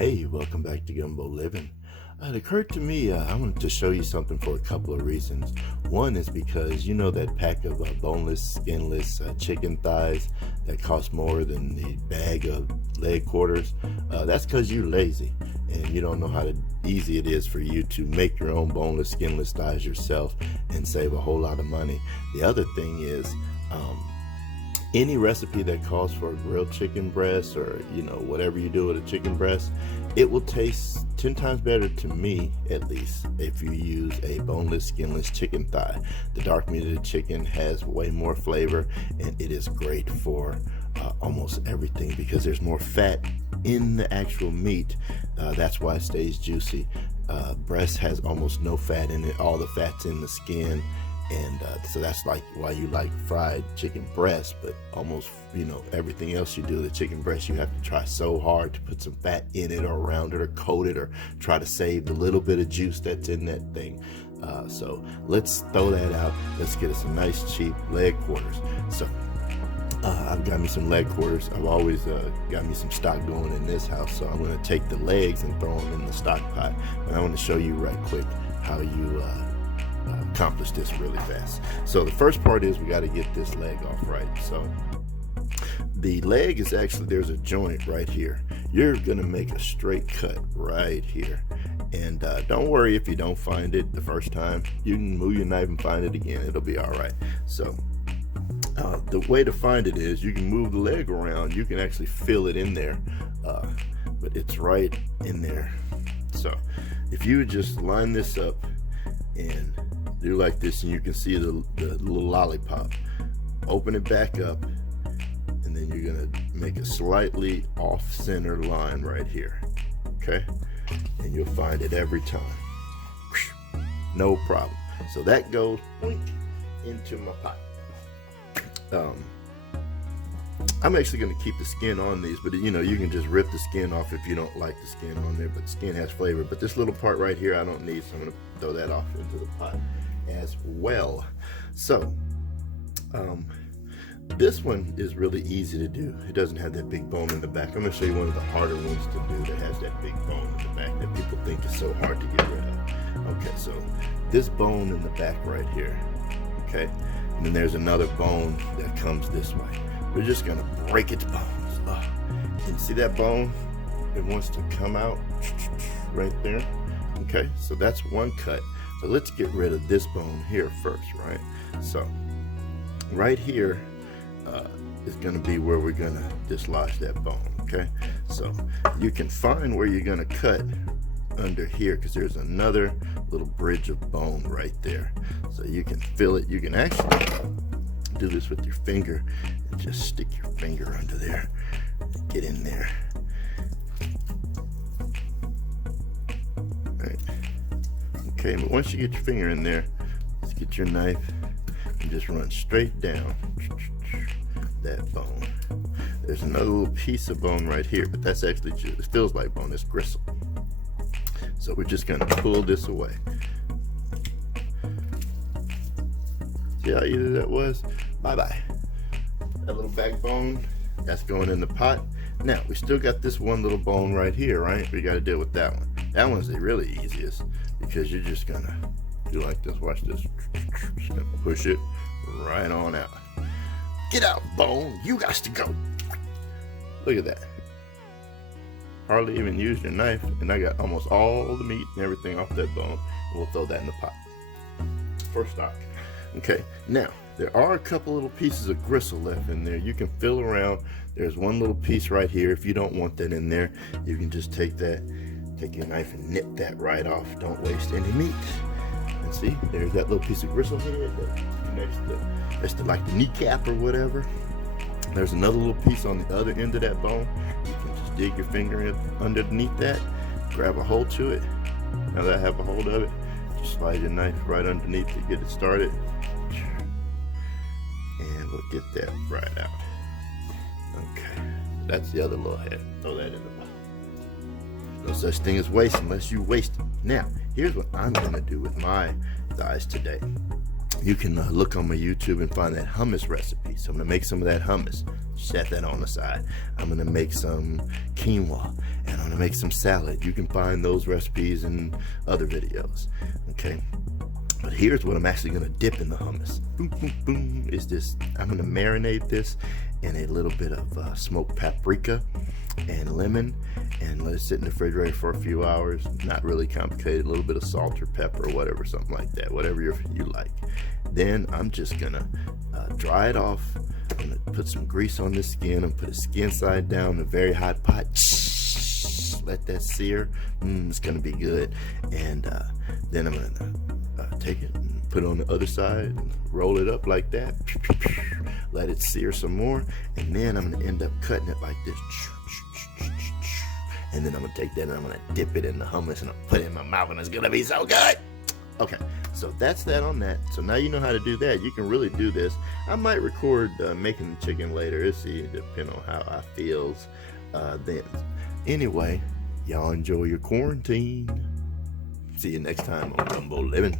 Hey, welcome back to Gumbo Living. It occurred to me I wanted to show you something for a couple of reasons. One is because you know that pack of boneless, skinless chicken thighs that cost more than the bag of leg quarters? That's because you're lazy and you don't know how easy it is for you to make your own boneless, skinless thighs yourself and save a whole lot of money. The other thing is, any recipe that calls for a grilled chicken breast or whatever you do with a chicken breast, it will taste 10 times better, to me at least, if you use a boneless, skinless chicken thigh. The dark meat of the chicken has way more flavor, and it is great for almost everything because there's more fat in the actual meat. That's why it stays juicy. Breast has almost no fat in it. All the fat's in the skin. And so that's like why you like fried chicken breast, but almost, everything else you do with the chicken breast, you have to try so hard to put some fat in it or around it or coat it or try to save the little bit of juice that's in that thing. So let's throw that out. Let's get us some nice cheap leg quarters. So I've got me some leg quarters. I've always got me some stock going in this house. So I'm going to take the legs and throw them in the stock pot. And I want to show you right quick how you accomplish this really fast. So the first part is we got to get this leg off right. So the leg is actually, there's a joint right here. You're gonna make a straight cut right here, and don't worry if you don't find it the first time. You can move your knife and find it again. It'll be all right. So the way to find it is you can move the leg around. You can actually feel it in there, but it's right in there. So if you just line this up and do like this, and you can see the little lollipop, open it back up, and then you're gonna make a slightly off center line right here, okay? And you'll find it every time, no problem. So that goes into my pot. I'm actually going to keep the skin on these, but you can just rip the skin off if you don't like the skin on there, but the skin has flavor. But this little part right here I don't need, so I'm going to throw that off into the pot as well. So this one is really easy to do. It doesn't have that big bone in the back. I'm going to show you one of the harder ones to do that has that big bone in the back that people think is so hard to get rid of. Okay, so this bone in the back right here, okay, and then there's another bone that comes this way. We're just gonna break its bones. And see that bone? It wants to come out right there. Okay, so that's one cut. So let's get rid of this bone here first, right? So right here is gonna be where we're gonna dislodge that bone, okay? So you can find where you're gonna cut under here, because there's another little bridge of bone right there. So you can feel it. You can actually do this with your finger and just stick your finger under there, get in there. Right. Okay, but once you get your finger in there, let's get your knife and just run straight down that bone. There's another little piece of bone right here, but that's actually just, it feels like bone, it's gristle. So we're just gonna pull this away. See how easy that was? Bye-bye. That little backbone, that's going in the pot. Now, we still got this one little bone right here, right? We gotta deal with that one. That one's the really easiest because you're just gonna do like this, watch this. Just gonna push it right on out. Get out, bone, you got to go. Look at that. Hardly even used your knife, and I got almost all the meat and everything off that bone. We'll throw that in the pot for stock. Okay, now there are a couple little pieces of gristle left in there. You can feel around. There's one little piece right here. If you don't want that in there, you can just take your knife and nip that right off. Don't waste any meat. And see, there's that little piece of gristle here that connects that's like the kneecap or whatever. There's another little piece on the other end of that bone. You can just dig your finger in underneath that, grab a hold to it. Now that I have a hold of it, just slide your knife right underneath to get it started. And we'll get that right out. Okay, that's the other little head. Throw that in the pot. No such thing as waste unless you waste it. Now, here's what I'm gonna do with my thighs today. you can look on my YouTube and find that hummus recipe. So I'm gonna make some of that hummus, set that on the side. I'm gonna make some quinoa, and I'm gonna make some salad. You can find those recipes in other videos, okay? But here's what I'm actually gonna dip in the hummus. Boom, boom, boom, is this, I'm gonna marinate this in a little bit of smoked paprika and lemon, and let it sit in the refrigerator for a few hours. Not really complicated, a little bit of salt or pepper or whatever, something like that, whatever you like. Then I'm just gonna dry it off. I'm gonna put some grease on the skin and put the skin side down in a very hot pot. Let that sear. It's gonna be good. And then I'm gonna take it and put it on the other side and roll it up like that. Let it sear some more, and then I'm gonna end up cutting it like this. And then I'm gonna take that and I'm gonna dip it in the hummus and I'll put it in my mouth, and it's gonna be so good. Okay, so that's that on that. So now you know how to do that. You can really do this. I might record making the chicken later. It'll see, depending on how I feels then. Anyway, y'all enjoy your quarantine. See you next time on Gumbo Living.